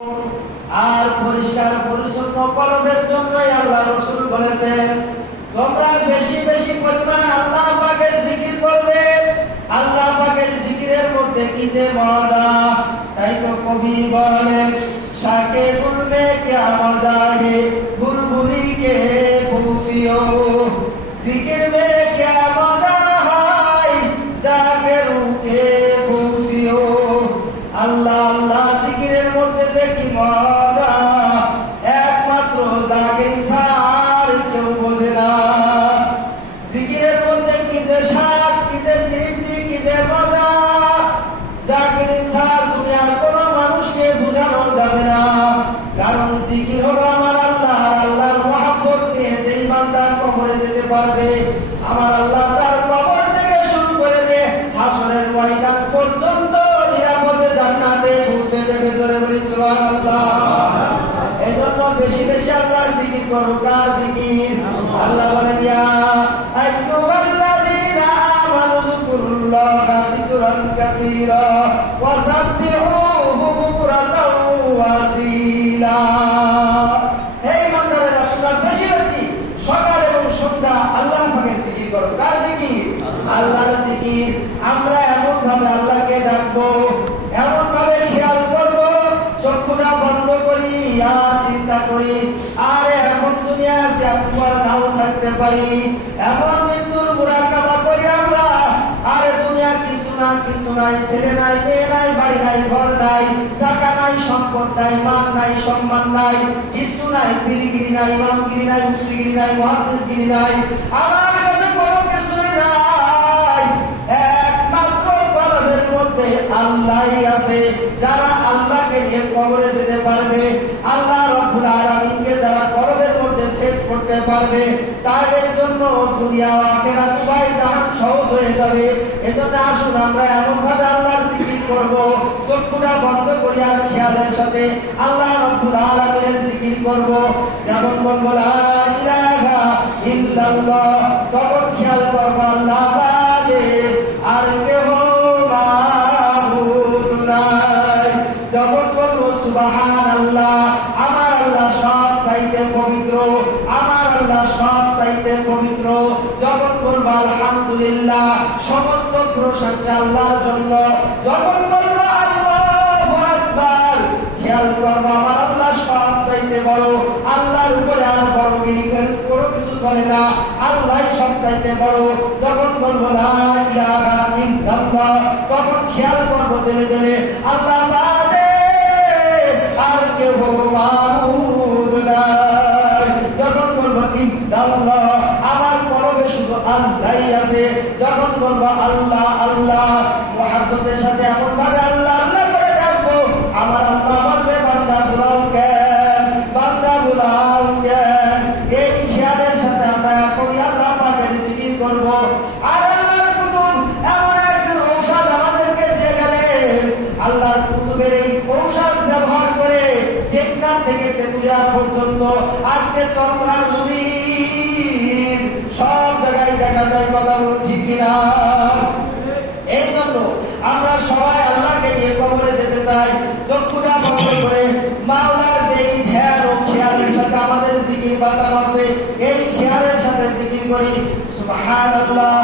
আর পরিষ্কার পরিচ্ছন্ন কলবের জন্যই আল্লাহ রাসূল বলেছেন তোমরা বেশি বেশি পরিমাণ আল্লাহ পাকের জিকির করবে। আল্লাহ পাকের জিকিরের মধ্যে কি যে মজা, তাই তো কবি বলেন শাকে গুলবে क्या मजा है बुलबुली के पूछियो जिक्र में क्या मजा है जाकिरू के पूछियो। আল্লাহ আল্লাহ জিকিরের মধ্যে যে কি মজা একমাত্র জাকির ছাড়া কেউ বোঝে না। জিকিরের মধ্যে কি যে স্বাদ, কি যে তৃপ্তি, কি যে মজা জাকির ছাড়া দুনিয়ার কোনো মানুষকে বোঝানো যাবে না। কারণ জিকির হলো আমার আল্লাহ, আল্লাহর মহব্বত নিয়ে যেই বান্দা কবরে যেতে পারবে আমার আল্লাহ তার কবর থেকে শুরু করে দিয়ে হাসরের ময়দান পর্যন্ত নিরাপদে জান্নাতে পৌঁছে দেবে। জোরে বলি সুবহানাল্লাহ। এজন্য বেশি বেশি আল্লাহর জিকির করো। কার জিকির? আল্লাহ বলেন ইয়া আইয়ুহাল্লাযীনা আমানু যিকুরুল্লাহা যিকরান কাসীরা ওয়া সাব্বিহুহু বুকরাতাও ওয়া আসীলা। হে বান্দারা তোমরা বেশি বেশি সকাল এবং সন্ধ্যা আল্লাহ পাকের জিকির করো। কার জিকির? আল্লাহর জিকির। আমরা এমন ভাবে আল্লাহকে ডাকবো, এমন ভাবে খেয়াল করবো, চক্ষুটা বন্ধ করি আর চিন্তা করি আরে এখন দুনিয়া আছে একবার নাও থাকতে পারি, এমন মৃত্যুর মুরাকাবা করি আমরা আরে দুনিয়া কিছু না কিছু নাই, ছেলে নাই, মেয়ে নাই, বাড়ি নাই, ঘর নাই, টাকা নাই, সম্পদ নাই, মান নাই, সম্মান নাই, কিছু নাই, পীরগিরি নাই, ইমামগিরি নাই, মুফতিগিরি নাই, মুহাদ্দিসগিরি নাই, আমার কাছে কোনো কিছু নাই। একমাত্র কলবের মধ্যে আল্লাহই আছে। যারা আল্লাহকে নিয়ে কবরে যেতে পারবে, আল্লাহ রাব্বুল আলামিনকে যারা কলবের মধ্যে সেট করতে পারবে তাদের জন্য দুনিয়া ও আখিরাত উভয় জাহান সহজ হয়ে যাবে। এজন্য আসুন আমরা এমন ভাবে আল্লাহর জিকির করব, চক্ষুটা বন্ধ করি আর খেয়ালের সাথে আল্লাহ রাব্বুল আলামিনের জিকির করব। যেমন বলবো লা ইলাহা ইল্লাল্লাহ, তখন খেয়াল করব আল্লাহ বাদে আর কেউ মাবুদ নাই। যখন বলবো সুবহানাল্লাহ, আমার আল্লাহ সব চাইতে পবিত্র, আমার আল্লাহ সব চাইতে পবিত্র। যখন বলবো আলহামদুলিল্লাহ, সমস্ত প্রশংসা আল্লাহর জন্য। যখন বলবো আল্লাহু আকবার, খেয়াল করবো আমার আল্লাহ সব চাইতে বড়, আল্লাহর উপরে আর বড় কোনো কিছু চলে না, আল্লাহ সব চাইতে বড়। যখন বলবো লা ইলাহা ইল্লাল্লাহ, তখন খেয়াল করবো দিলে দিলে আল্লাহ বাদে আর কেউ মাবুদ নাই। যখন বলবো ইল্লাল্লাহ, আমার কলবে শুধু আল্লাহই আছে। যখন বলবো আল্লাহ আল্লাহ, মুহাব্বতের সাথে এমন ভাবে আল্লাহ আল্লাহ করে ডাকবো আমার আল্লাহ বলবে বান্দা বুলাও কেন, বান্দা বুলাও কেন। এই খেয়ালের সাথে আমরা এখনই আল্লাহ পাকের জিকির করবো। আর আল্লাহর কুতুব এমন এক ঔষধ আমাদেরকে দিয়ে গেলেন, আল্লাহর কুতুবের এই ঔষধ ব্যবহার করে টেকনাফ থেকে তেতুলিয়া পর্যন্ত আজকে চরমনার মুরিদ সব জায়গায় দেখা যায়। কথা বলুন ঠিক কিনা? এই জন্য আমরা সবাই আল্লাহকে নিয়ে কবরে যেতে চাই, চক্ষুটা বন্ধ করে মাওলার যেই ধ্যান ও খেয়ালের সাথে আমাদের জিকির বাতানো আছে এই খেয়ালের সাথে জিকির করি। সুবহানাল্লাহ